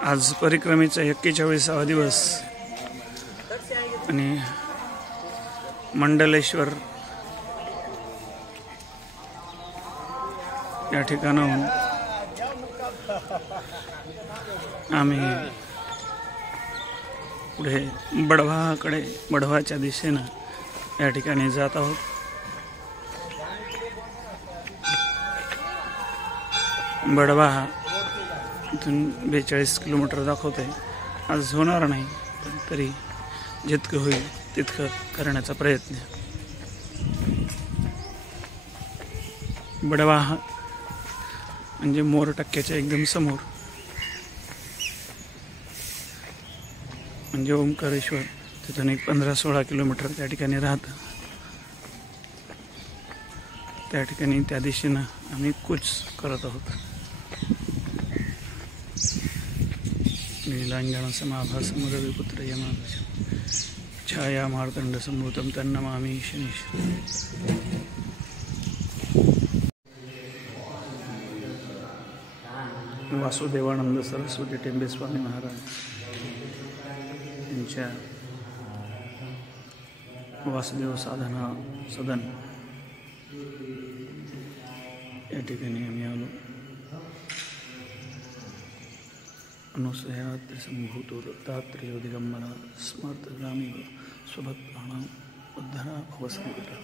आज परिक्रमेचा 41वा दिवस आणि मंडलेश्वर या ठिकाणाहून आम्ही पुढे बडवाच्या दिशेनं या ठिकाणी जात आहोत। बडवा इथून 42 किलोमीटर दाखवत आहे। आज होणार नाही पण तरी जितकं होईल तितकं करण्याचा प्रयत्न। बडवा म्हणजे मोर टक्क्याच्या एकदम समोर म्हणजे ओंकारेश्वर, तिथून एक 15-16 किलोमीटर त्या ठिकाणी राहतं। त्या ठिकाणी त्या दिशेनं आम्ही कूच करत आहोत। नीलांजन समाभासं रविपुत्र यमाभजं छाया मार्तंड संभूतं तन्नमामि शनीश। वासुदेवानंद सरस्वती टेंबे स्वामी महाराज यांच्या वासुदेव साधना सदन या ठिकाणी आम्ही आलो। अनुसया त्रिसंभूतो दत्तात्रेयो दिगंबरा स्मर्तगामी स्वभक्तानां उद्धरा भवसंकटा।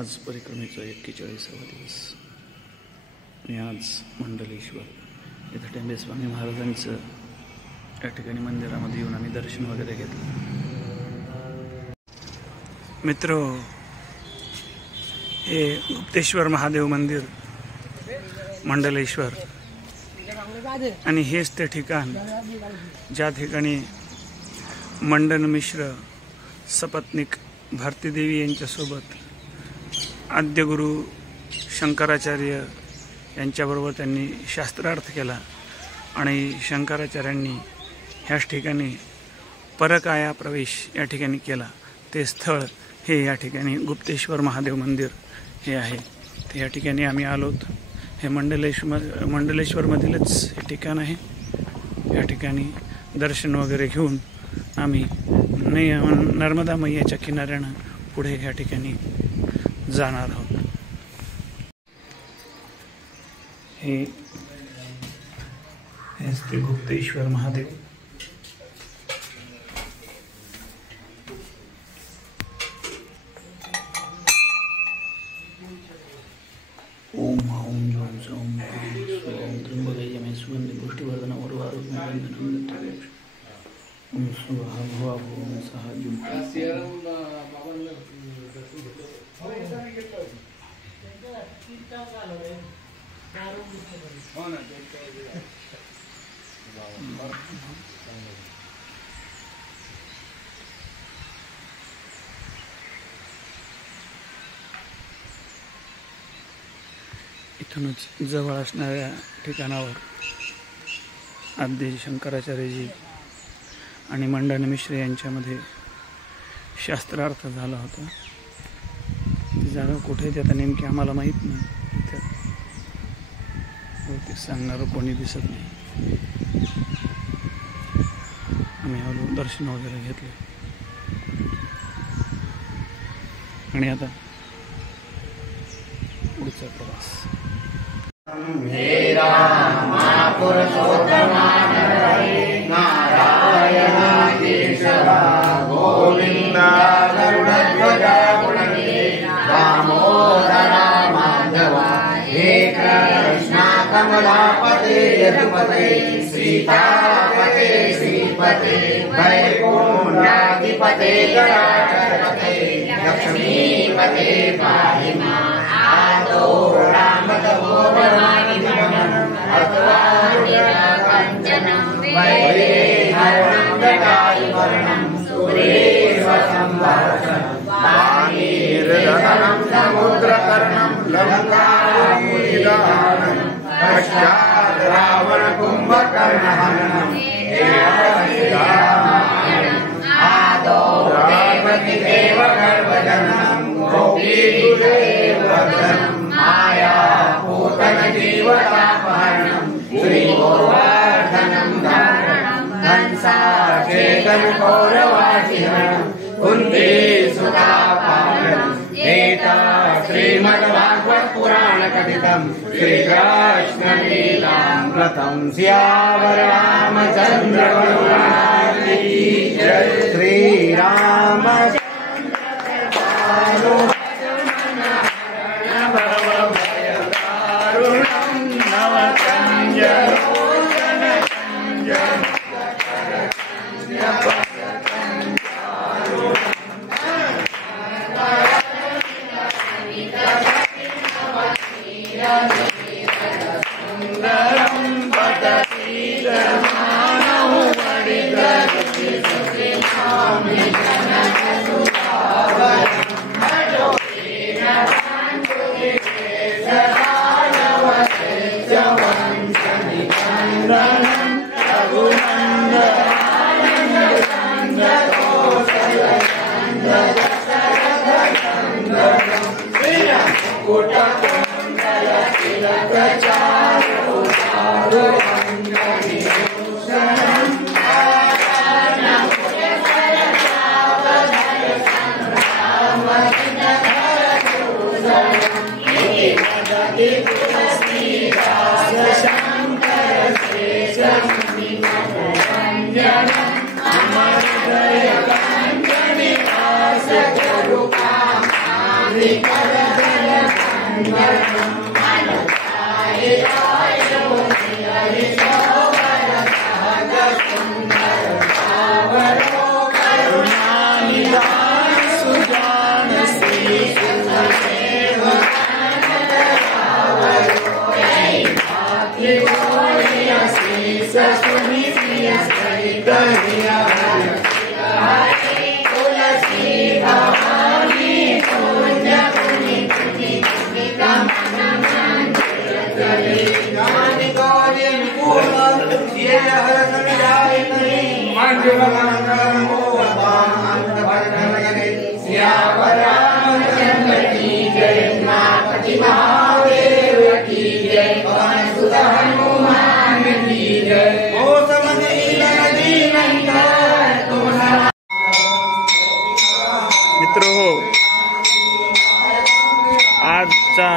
आज परिक्रमेचा 41वा दिवस आणि आज मंडलेश्वर इथं टेंबे स्वामी महाराजांचं या ठिकाणी मंदिरामध्ये येऊन आम्ही दर्शन वगैरे घेतलं। मित्र, हे गुप्तेश्वर महादेव मंदिर मंडलेश्वर आणि हेच ते ठिकाण ज्या ठिकाणी मंडन मिश्र सपत्नीक भारतीदेवी यांच्यासोबत आद्यगुरु शंकराचार्य यांच्याबरोबर त्यांनी शास्त्रार्थ केला आणि शंकराचार्यांनी ह्याच ठिकाणी परकाया प्रवेश या ठिकाणी केला। ते स्थळ हे या ठिकाणी गुप्तेश्वर महादेव मंदिर हे आहे। ते या ठिकाणी आम्ही आलोत। हे मंडलेश्वरमधीलच हे ठिकाण आहे। या ठिकाणी दर्शन वगैरे घेऊन आम्ही नर्मदा मैयाच्या किनाऱ्यानं पुढे या ठिकाणी जाणार आहोत। हेच ते गुप्तेश्वर महादेव। ओम ओम जोम जोम ओम त्र्यंबकय मे सुगंधि पुष्टिवर्धन उर्वारुकं ओम स्वाहा भवा ओम सहाजुम। इथूनच जवळ असणाऱ्या ठिकाणावर आद्य शंकराचार्यजी आणि मंडन मिश्र यांच्यामध्ये शास्त्रार्थ झाला होता। ती जागा कुठे ते आता नेमकी आम्हाला माहीत नाही। ते सांगणारं कोणी दिसत नाही। आम्ही आलो, दर्शन वगैरे घेतले आणि आता पुढचा प्रवास। हे रामा पुरुषोत्तमा नारायणा केशवा गोविंदा गरुडध्वजा दामोदरा माधवा हे कृष्णा कमलापते यदुपते सीतापते श्रीपते वैकुंठाधिपते जटाधरपते लक्ष्मीपते पाहि मां आदो रामतमो भवानिधनं अथवा कंचनं वैदेहरणं जटायुवर्णं सूर्येश्वरसंवर्षणं वाणीर्धनं समुद्रकर्णं लङ्कामुदिदानं पश्चात् रावणकुम्भकर्णहननं आदौ देवदेवगर्भजननं गोपीकुलदेववर्धनं माया पूतनजीवतापहरणं श्रीगोवर्धनं कुंती सुता एता श्रीमद्भागवत पुराण कथितं श्रीकृष्ण लीलामृतं सियावर रामचंद्र भगवान की जय। श्रीराम आजचा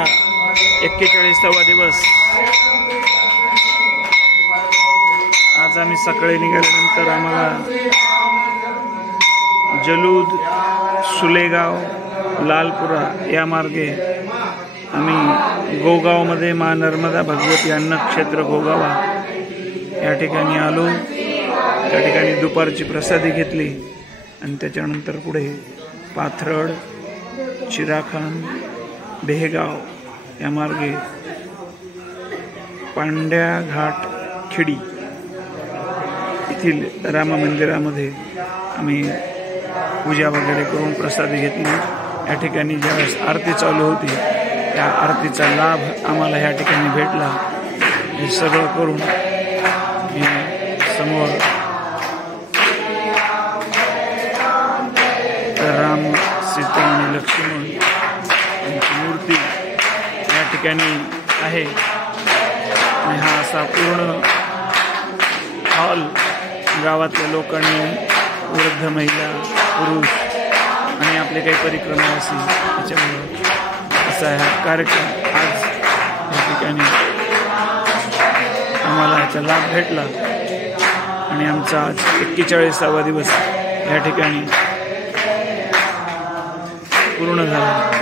41वा दिवस। आज आम्ही सकाळी निघाल्यानंतर आम्हाला जलूद, सुलेगाव, लालपुरा या मार्गे आम्ही गोगावमध्ये मा नर्मदा भगवती अन्नक्षेत्र गोगावा या ठिकाणी आलो। त्या ठिकाणी दुपारची प्रसादी घेतली आणि त्याच्यानंतर पुढे पाथरड, चिराखान, बेहगाव या मार्गे पांड्या घाट खेडी येथील राम मंदिरामध्ये आम्ही पूजा वगैरे करून प्रसादी घेतली। या ठिकाणी ज्यावेळेस आरती चालू होती त्या आरतीचा लाभ आम्हाला ह्या ठिकाणी भेटला। हे सगळं करून समोर राम, सीता आणि लक्ष्मण यांची मूर्ती या ठिकाणी आहे आणि हा असा पूर्ण हॉल गावातल्या लोकांनी, वृद्ध महिला, पुरुष आणि आपले काही परिक्रमा असेल त्याच्यामुळे असा हा कार्यक्रम आज या ठिकाणी आम्हाला याचा लाभ भेटला आणि आमचा आज 41वा दिवस या ठिकाणी पूर्ण झाला।